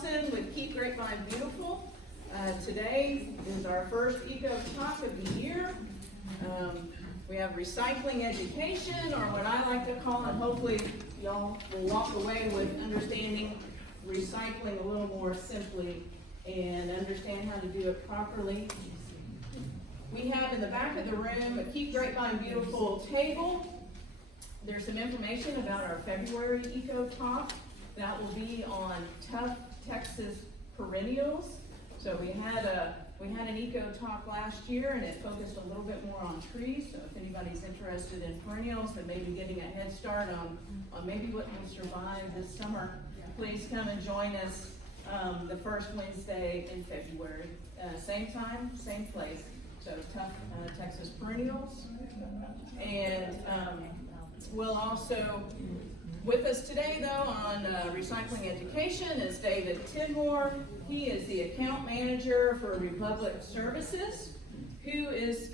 Allison with Keep Grapevine Beautiful. Today is our first Eco Talk of the year. We have recycling education, or what I like to call it, hopefully y'all will walk away with understanding recycling a little more simply and understand how to do it properly. We have in the back of the room a Keep Grapevine Beautiful table. There's some information about our February Eco Talk. That will be on tough Texas perennials. So we had an Eco Talk last year, and it focused a little bit more on trees. So if anybody's interested in perennials and maybe getting a head start on maybe what will survive this summer, please come and join us the first Wednesday in February. Same time, same place. So tough Texas perennials. And we'll also, with us today though on recycling education is David Tidmore. He is the account manager for Republic Services, who is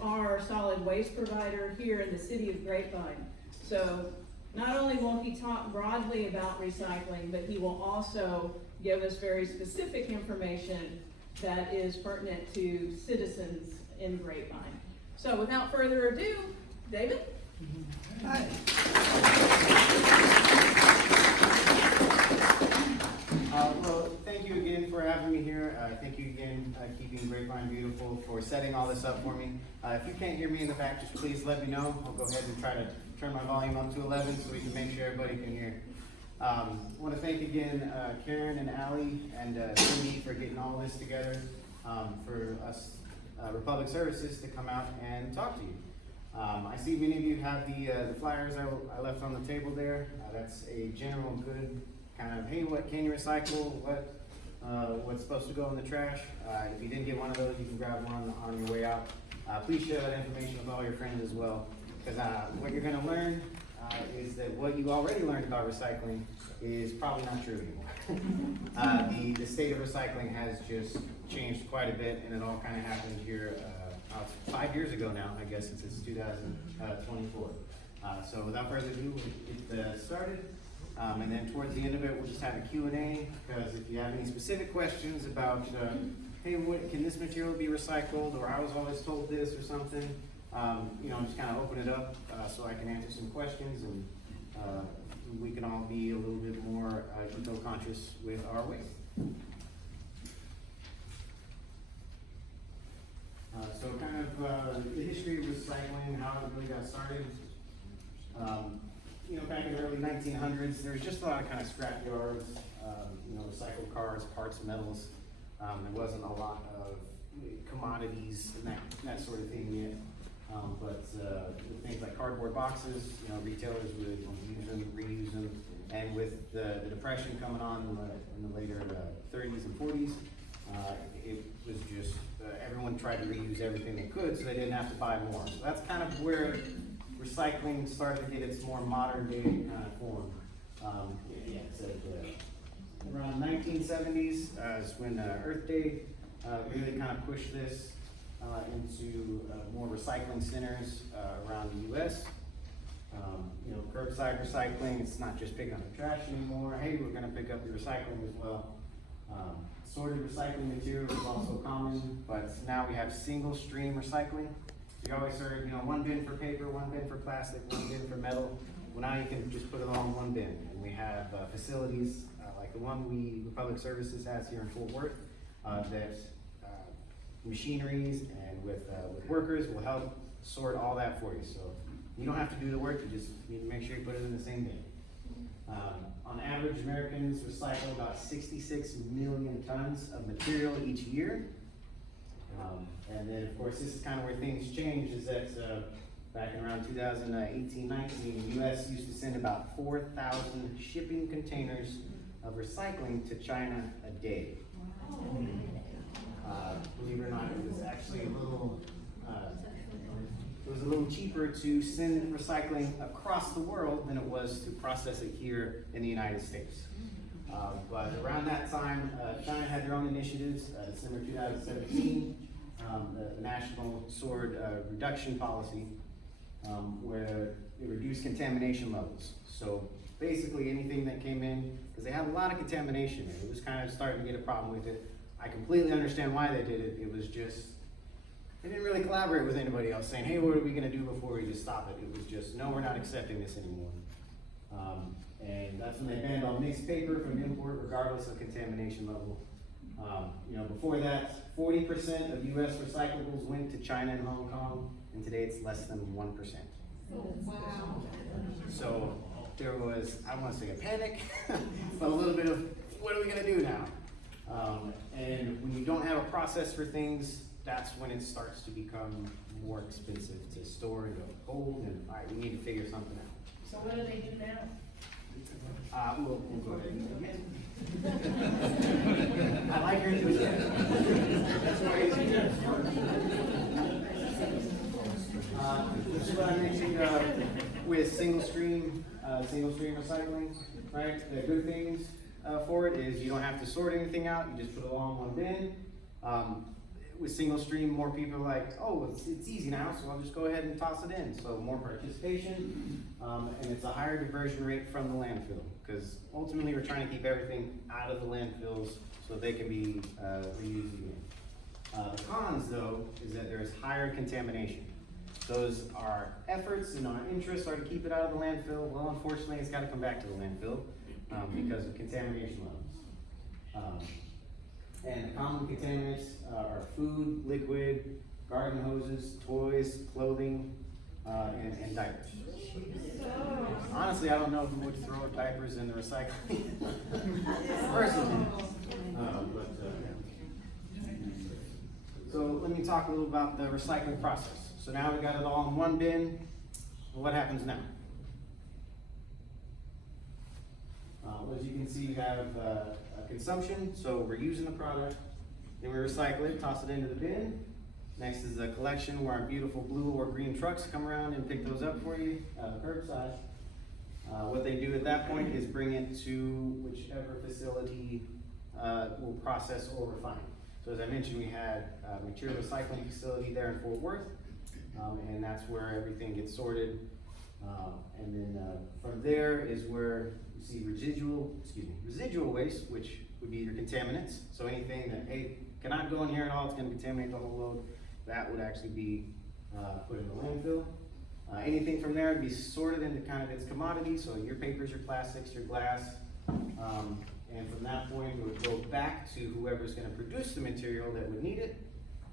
our solid waste provider here in the city of Grapevine. So not only will he talk broadly about recycling, but he will also give us very specific information that is pertinent to citizens in Grapevine. So without further ado, David? Hi. Well, thank you again for having me here. Thank you again, Keeping Grapevine Beautiful, for setting all this up for me. If you can't hear me in the back, just please let me know. I'll go ahead and try to turn my volume up to 11 so we can make sure everybody can hear. I want to thank again Karen and Allie and Cindy for getting all this together for us Republic Services to come out and talk to you. I see many of you have the flyers I left on the table there. That's a general good kind of, hey, what can you recycle? What's supposed to go in the trash? If you didn't get one of those, you can grab one on your way out. Please share that information with all your friends as well, because what you're going to learn is that what you already learned about recycling is probably not true anymore. The state of recycling has just changed quite a bit, and it all kind of happened here 5 years ago now, I guess, since it's 2024. So without further ado, we'll get started. And then towards the end of it, we'll just have a Q&A, because if you have any specific questions about, hey, can this material be recycled, or I was always told this or something, just kind of open it up so I can answer some questions, and we can all be a little bit more eco-conscious with our waste. So kind of the history of recycling, how it really got started. Back in the early 1900s, there was just a lot of kind of scrap yards, recycled cars, parts, metals. There wasn't a lot of commodities and that sort of thing yet. But things like cardboard boxes, retailers would use them, reuse them. And with the Depression coming on in the later 30s and 40s, it was just everyone tried to reuse everything they could, so they didn't have to buy more. So that's kind of where recycling started to get its more modern day kind of form. Around 1970s is when Earth Day really kind of pushed this into more recycling centers around the U.S. Curbside recycling, it's not just picking up the trash anymore. Hey, we're going to pick up the recycling as well. Sorted recycling material is also common, but now we have single stream recycling. You always heard, one bin for paper, one bin for plastic, one bin for metal. Well, now you can just put it all in one bin. And we have facilities like the one Republic Services has here in Fort Worth that machineries and with workers will help sort all that for you. So you don't have to do the work, you just need to make sure you put it in the same bin. On average, Americans recycle about 66 million tons of material each year. And then, of course, this is kind of where things change, is that back in around 2018-19, the U.S. used to send about 4,000 shipping containers of recycling to China a day. Believe it or not, it was actually a little cheaper to send recycling across the world than it was to process it here in the United States. But around that time, China had their own initiatives. December 2017, the National Sword Reduction Policy, where it reduced contamination levels. So basically anything that came in, because they had a lot of contamination in it, it was kind of starting to get a problem with it. I completely understand why they did it. It was just, they didn't really collaborate with anybody else saying, hey, what are we gonna do before we just stop it? It was just, no, we're not accepting this anymore. And that's when they banned all mixed paper from import regardless of contamination level. You know, before that, 40% of US recyclables went to China and Hong Kong, and today it's less than 1%. Oh, wow. So there was, I don't want to say a panic, but a little bit of, what are we gonna do now? And when you don't have a process for things, that's when it starts to become more expensive to store and to hold, and all right, we need to figure something out. So what do they do now? We'll go ahead again. I like your enthusiasm. That's why it's here. This is what I mentioned with single stream recycling, right? The good things for it is you don't have to sort anything out, you just put it all in one bin. With single stream, more people are like, oh, it's easy now, so I'll just go ahead and toss it in. So more participation, and it's a higher diversion rate from the landfill, because ultimately we're trying to keep everything out of the landfills so they can be reused again. The cons, though, is that there is higher contamination. Those are efforts and our interests are to keep it out of the landfill. Well, unfortunately, it's got to come back to the landfill because of contamination levels. And the common contaminants are food, liquid, garden hoses, toys, clothing, and diapers. Honestly, I don't know who would throw diapers in the recycling. Personally. So let me talk a little about the recycling process. So now we got it all in one bin. What happens now? As you can see, we have consumption, so we're using the product, then we recycle it, toss it into the bin. Next is the collection where our beautiful blue or green trucks come around and pick those up for you, curbside. What they do at that point is bring it to whichever facility will process or refine. So as I mentioned, we had a material recycling facility there in Fort Worth, and that's where everything gets sorted. And then from there is where you see residual waste, which would be your contaminants. So anything that, hey, cannot go in here at all, it's gonna contaminate the whole load, that would actually be put in the landfill. Anything from there would be sorted into kind of its commodities, so your papers, your plastics, your glass. And from that point, it would go back to whoever's gonna produce the material that would need it,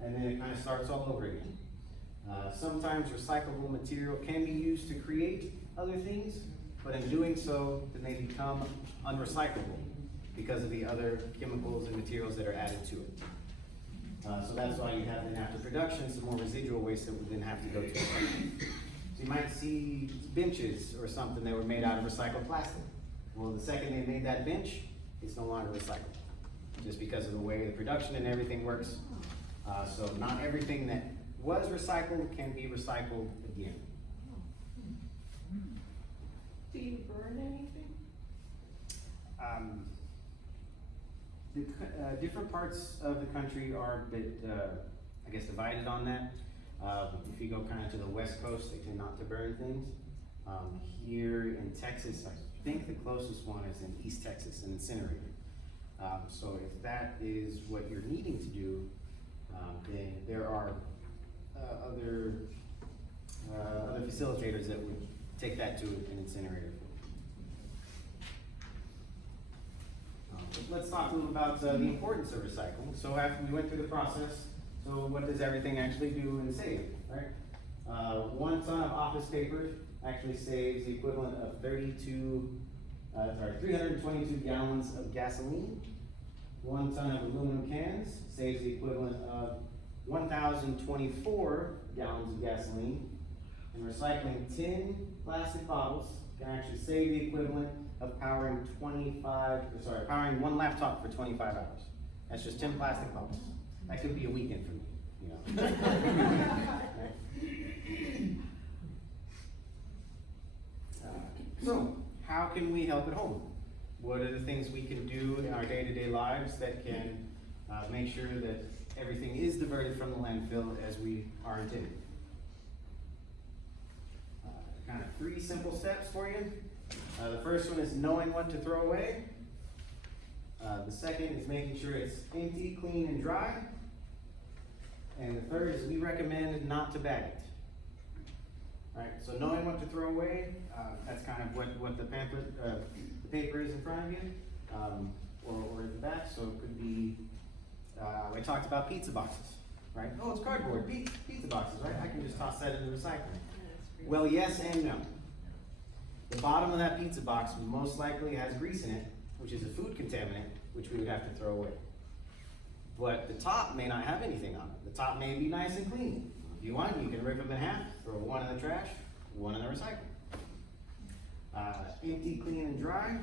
and then it kind of starts all over again. Sometimes recyclable material can be used to create other things, but in doing so, then they become unrecyclable because of the other chemicals and materials that are added to it. So that's why you have then after production some more residual waste that would then have to go to. So you might see benches or something that were made out of recycled plastic. Well, the second they made that bench, it's no longer recyclable, just because of the way the production and everything works. So not everything that was recycled can be recycled again. Do you burn anything? Different parts of the country are a bit, I guess, divided on that. If you go kind of to the West Coast, they tend not to burn things. Here in Texas, I think the closest one is in East Texas, an incinerator. So if that is what you're needing to do, then there are other facilitators that would take that to an incinerator. Let's talk a little about the importance of recycling. So after we went through the process, so what does everything actually do and save, right? 1 ton of office paper actually saves the equivalent of 322 gallons of gasoline. 1 ton of aluminum cans saves the equivalent of 1,024 gallons of gasoline. And recycling 10 plastic bottles can actually save the equivalent of powering 1 laptop for 25 hours. That's just 10 plastic bottles. That could be a weekend for me, you know. So, how can we help at home? What are the things we can do in our day-to-day lives that can make sure that everything is diverted from the landfill as we are intended? kind of 3 simple steps for you. The first one is knowing what to throw away. The second is making sure it's empty, clean, and dry. And the third is we recommend not to bag it. Alright, so knowing what to throw away, that's kind of what the paper is in front of you, or in the back. So it could be, I talked about pizza boxes, right? Oh, it's cardboard, pizza boxes, right? I can just toss that into recycling. Well, yes and no. The bottom of that pizza box most likely has grease in it, which is a food contaminant, which we would have to throw away. But the top may not have anything on it. The top may be nice and clean. If you want, you can rip them in half, throw one in the trash, one in the recycling. Empty, clean, and dry.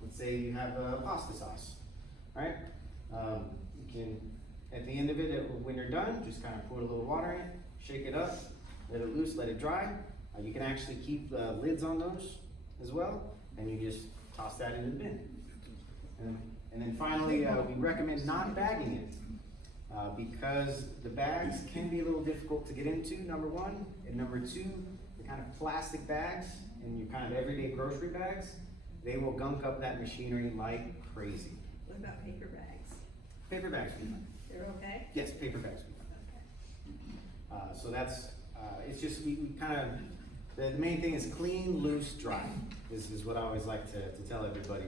Let's say you have a pasta sauce, right? You can, at the end of it, when you're done, just kind of put a little water in it, shake it up, let it loose, let it dry. You can actually keep lids on those as well, and you just toss that in the bin. And then finally, we recommend not bagging it. Because the bags can be a little difficult to get into, number one, and number two, the kind of plastic bags and your kind of everyday grocery bags, they will gunk up that machinery like crazy. What about paper bags? Paper bags will be fine. They're okay? Yes, paper bags will be fine. Okay. So that's, it's just, we kind of, the main thing is clean, loose, dry, is what I always like to tell everybody.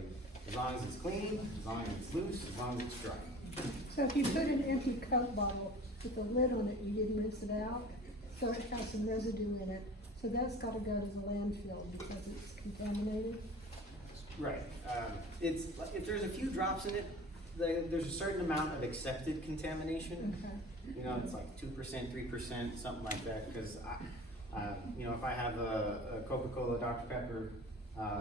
As long as it's clean, as long as it's loose, as long as it's dry. So if you put an empty Coke bottle with a lid on it, you didn't rinse it out, so it has some residue in it, so that's gotta go to the landfill because it's contaminated? Right. It's, if there's a few drops in it, there's a certain amount of accepted contamination. Okay. You know, it's like 2%, 3%, something like that, because you know, if I have a Coca-Cola Dr. Pepper,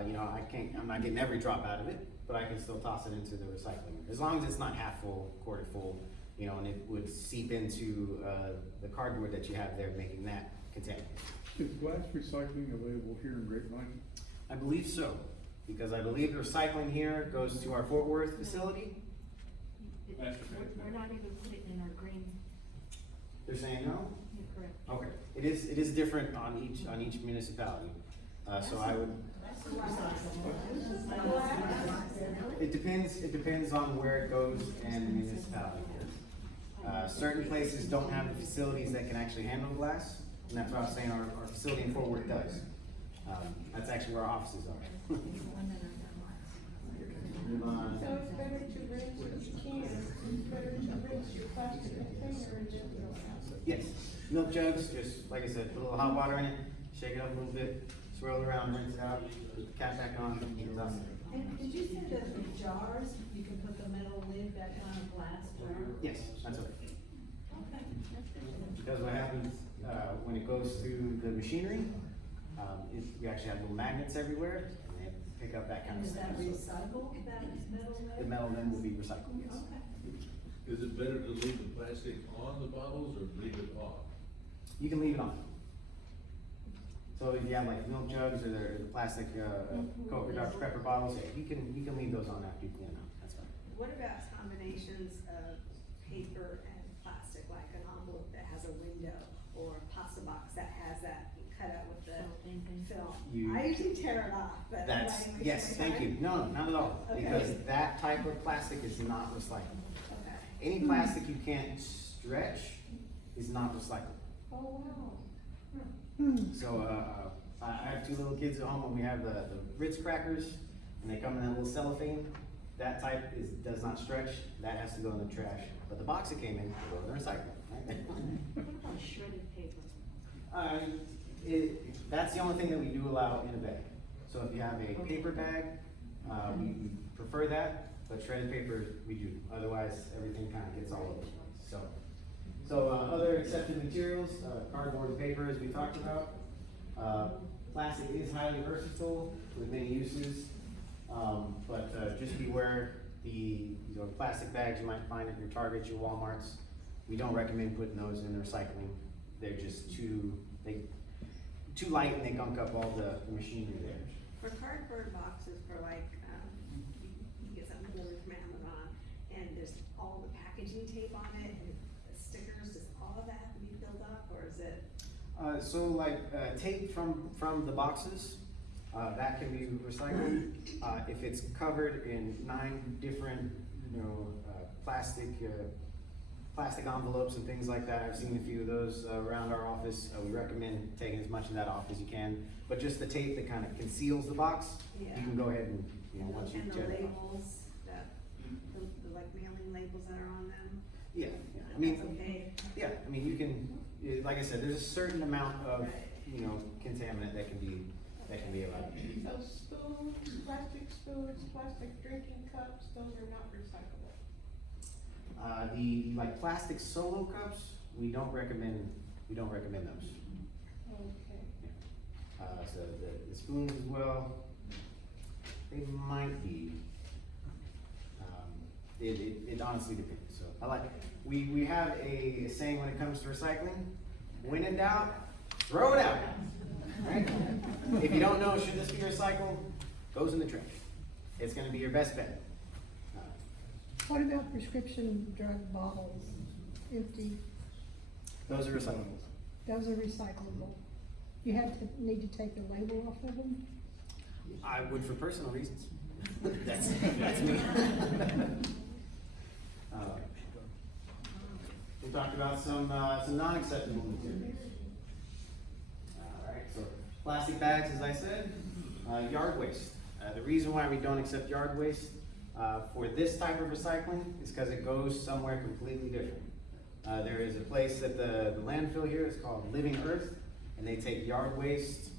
you know, I'm not getting every drop out of it, but I can still toss it into the recycling. As long as it's not half full, quarter full, you know, and it would seep into the cardboard that you have there, making that contaminated. Is glass recycling available here in Grapevine? I believe so, because I believe the recycling here goes to our Fort Worth facility. We're not even putting it in our green. They're saying no? You're correct. Okay, it is different on each municipality, so I would. It depends on where it goes and the municipality. Certain places don't have the facilities that can actually handle glass, and that's what I was saying, our facility in Fort Worth does. That's actually where our offices are. So it's better to rinse your cans, it's better to rinse your plastic container and then throw it out. Yes, milk jugs, just like I said, put a little hot water in it, shake it up a little bit, swirl it around, rinse it out, put the cap back on, and done. And did you say that the jars, you can put the metal lid back on a glass jar? Yes, that's okay. Okay. Because what happens, when it goes through the machinery, we actually have little magnets everywhere, and they pick up that kind And of is stuff. that recycled, that metal lid? The metal then will be recycled, yes. Okay. Is it better to leave the plastic on the bottles or leave it off? You can leave it on. So if you have like milk jugs or the plastic, Coke or Dr. Pepper bottles, yeah, you can leave those on after you clean them out, that's fine. What about combinations of paper and plastic, like an envelope that has a window, or a pasta box that has that cutout with the film? I usually tear it off, but. That's, yes, thank you. No, not at all, Okay. because that type of plastic is not recyclable. Okay. Any plastic you can't stretch is not recyclable. Oh, wow. So, I have 2 little kids at home, and we have the Ritz crackers, and they come in that little cellophane. That type does not stretch, that has to go in the trash. But the box it came in, will go in the recycling, right? What about shredded paper? That's the only thing that we do allow in a bag. So if you have a paper bag, we prefer that, but shredded paper, we do. Otherwise, everything kind of gets all over the place, So other accepted materials, cardboard and paper, as we talked about. Plastic is highly versatile with many uses, but just beware the plastic bags you might find at your Targets, your Walmarts. We don't recommend putting those in the recycling. They're just too light, and they gunk up all the machinery there. For cardboard boxes, for like, you get something delivered from Amazon, and there's all the packaging tape on it, and the stickers, does all of that have to be filled up, or is it? So like tape from the boxes, that can be recycled. If it's covered in 9 different, plastic envelopes and things like that, I've seen a few of those around our office. We recommend taking as much of that off as you can. But just the tape that kind of conceals the box, Yeah. you can go ahead and, once you And the jet it off. labels, the like mailing labels that are on them. Yeah, I mean, That's okay. yeah, I mean, you can, like I said, there's a certain amount of, contaminant that can be allowed. So spoons, plastic drinking cups, those are not recyclable. The like plastic solo cups, we don't recommend those. Okay. So the spoons as well, they might be. It honestly depends. So we have a saying when it comes to recycling: when in doubt, throw it out. Right? If you don't know should this be recycled, goes in the trash. It's going to be your best bet. What about prescription drug bottles, empty, Those are recyclables. those are recyclable? You need to take the label off of them? I would for personal reasons. That's me. We talked about some non-acceptable materials. Alright, so plastic bags, as I said, yard waste. The reason why we don't accept yard waste for this type of recycling is because it goes somewhere completely different. There is a place at the landfill here, it's called Living Earth, and they take yard waste,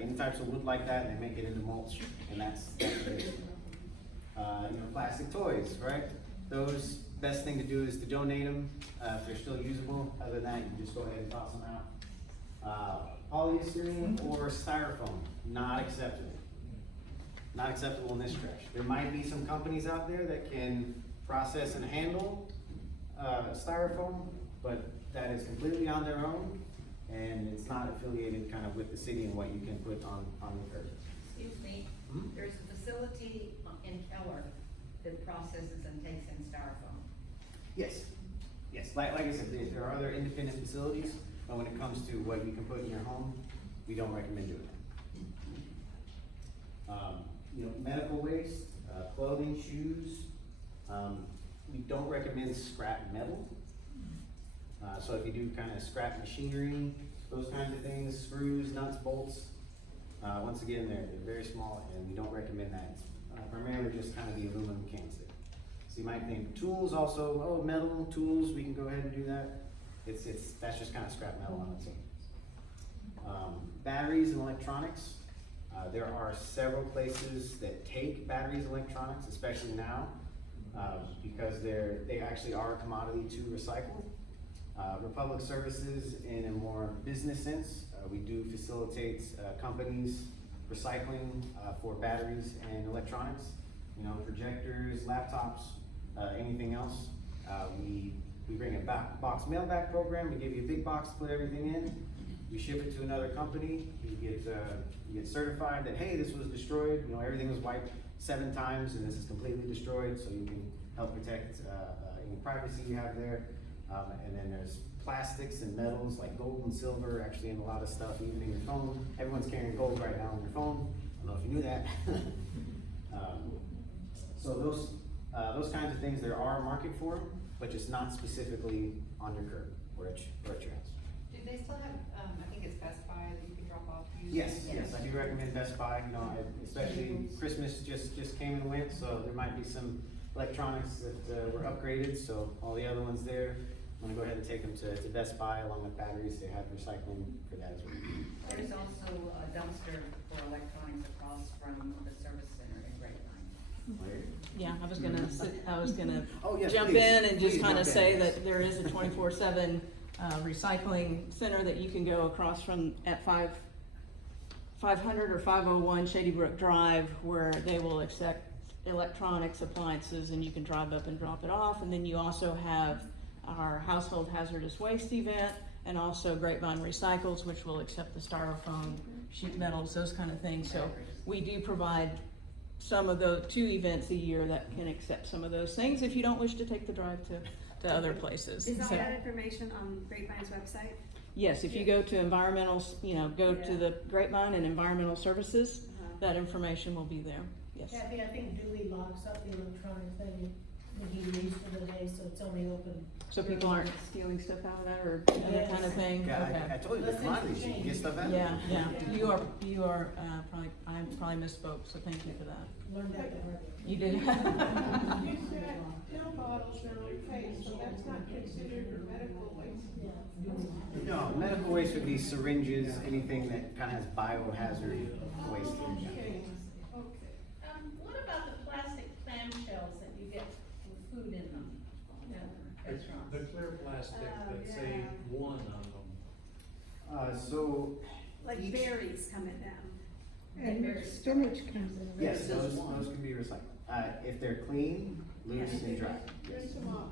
any types of wood like that, and they make it into mulch, and that's what they do. Plastic toys, right? Those, best thing to do is to donate them if they're still usable. Other than that, you can just go ahead and toss them out. Polyester or styrofoam, not acceptable. Not acceptable in this trash. There might be some companies out there that can process and handle styrofoam, but that is completely on their own, and it's not affiliated kind of with the city and what you can put on the curb. Excuse me, Hmm? there's a facility in Keller that processes and takes in styrofoam. Yes, like I said, there are other independent facilities, but when it comes to what you can put in your home, we don't recommend doing that. Medical waste, clothing, shoes, we don't recommend scrap metal. So if you do kind of scrap machinery, those kinds of things, screws, nuts, bolts, once again, they're very small and we don't recommend that. Primarily just kind of the aluminum cans there. So you might think tools also, metal tools, we can go ahead and do that. That's just kind of scrap metal on its own. Batteries and electronics. There are several places that take batteries and electronics, especially now, because they actually are a commodity to recycle. Republic Services, in a more business sense, we do facilitate companies recycling for batteries and electronics, projectors, laptops, anything else. We bring a box mail back program. We give you a big box to put everything in. We ship it to another company. You get certified that, hey, this was destroyed. Everything was wiped 7 times and this is completely destroyed, so you can help protect any privacy you have there. And then there's plastics and metals like gold and silver, actually in a lot of stuff, even in your phone. Everyone's carrying gold right now on your phone. I don't know if you knew that. So those kinds of things, there are a market for them, but just not specifically on your curb or at your house. Do they still have, I think it's Best Buy that you can drop off? Yes, I do recommend Best Buy, especially Christmas just came and went, so there might be some electronics that were upgraded, so all the other ones there, I'm gonna go ahead and take them to Best Buy along with batteries. They have recycling for that as well. There's also a dumpster for electronics across from the service center in Grapevine. Yeah, I was gonna Oh, yes, jump please. in and just Please kind of jump in, say yes. that there is a 24/7 recycling center that you can go across from at 500 or 501 Shady Brook Drive, where they will accept electronics, appliances, and you can drive up and drop it off. And then you also have our household hazardous waste event, and also Grapevine Recycles, which will accept the styrofoam, sheet metals, those kind of things. So we do provide some of those 2 events a year that can accept some of those things if you don't wish to take the drive to other places. Is all So- that information on Grapevine's website? Yes, if you go to environmental, go to Yeah. the Grapevine and Environmental Services, Uh-huh. that information will be there, yes. Kathy, I think Dewey locks up the electronics that he used for the day, so it's only open. So people aren't stealing stuff out of that or other kind of thing? Yeah, I Okay. told you, the commodities, you can get stuff out. Yeah, you are, probably, I probably misspoke, so thank you for that. Learned that the hard way. You did. You said pill bottles are okay, so that's not considered medical waste. No, medical waste would be syringes, anything that kind of has biohazard waste. Okay, okay. What about the plastic clamshells that you get with food in them? The clear plastic that yeah. say one on them. So, Like each- berries come in them. And spinach comes in. yes, those can be recycled. If they're clean, loose, and dry. Rinse them off.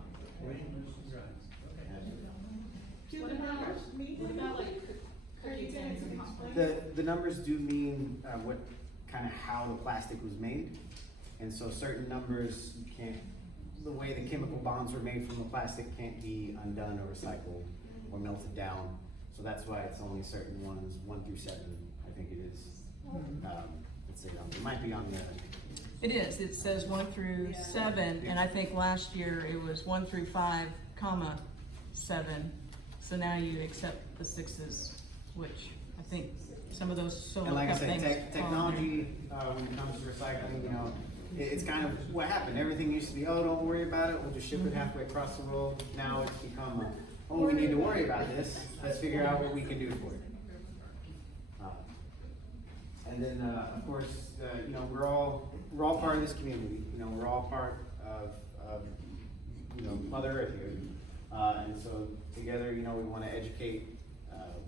Do What the about- numbers mean what about, anything? Are you gonna explain? The numbers do mean, what, kind of how the plastic was made. And so certain numbers, you can't, the way the chemical bonds were made from the plastic can't be undone or recycled or melted down. So that's why it's only certain ones, 1 through 7, I think it is. Let's see, it might be on the, It is, it says 1 through Yeah. 7, and I think last year it was 1 through 5, comma, 7. So now you accept the 6s, which I think some of those solar and like I cup said, things. technology, when it comes to recycling, it's kind of what happened. Everything used to be, oh, don't worry about it, we'll just ship it halfway across the world. Now it's become, oh, we need to worry about this, let's figure out what we can do for it. And then, of course, we're all part of this community, we're all part of Mother Earth here. And so together, we wanna educate,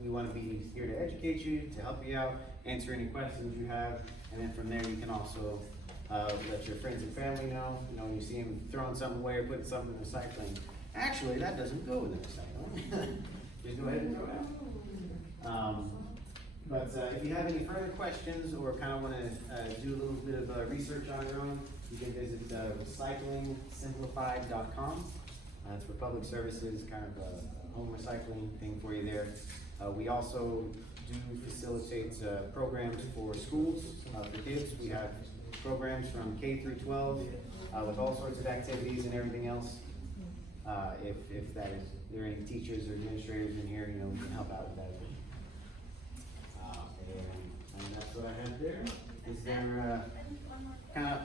we wanna be here to educate you, to help you out, answer any questions you have, and then from there, you can also, let your friends and family know, when you see them throwing something away or putting something in recycling. Actually, that doesn't go in the recycling. Just go ahead and throw it out. But if you have any further questions or kind of want to do a little bit of research on your own, you can visit recyclingsimplified.com. It's for public services, kind of a home recycling thing for you there. We also do facilitate programs for schools, for kids. We have programs from K through 12 with all sorts of activities and everything else. If there are any teachers or administrators in here, we can help out with that. And that's what I have there. Is there kind of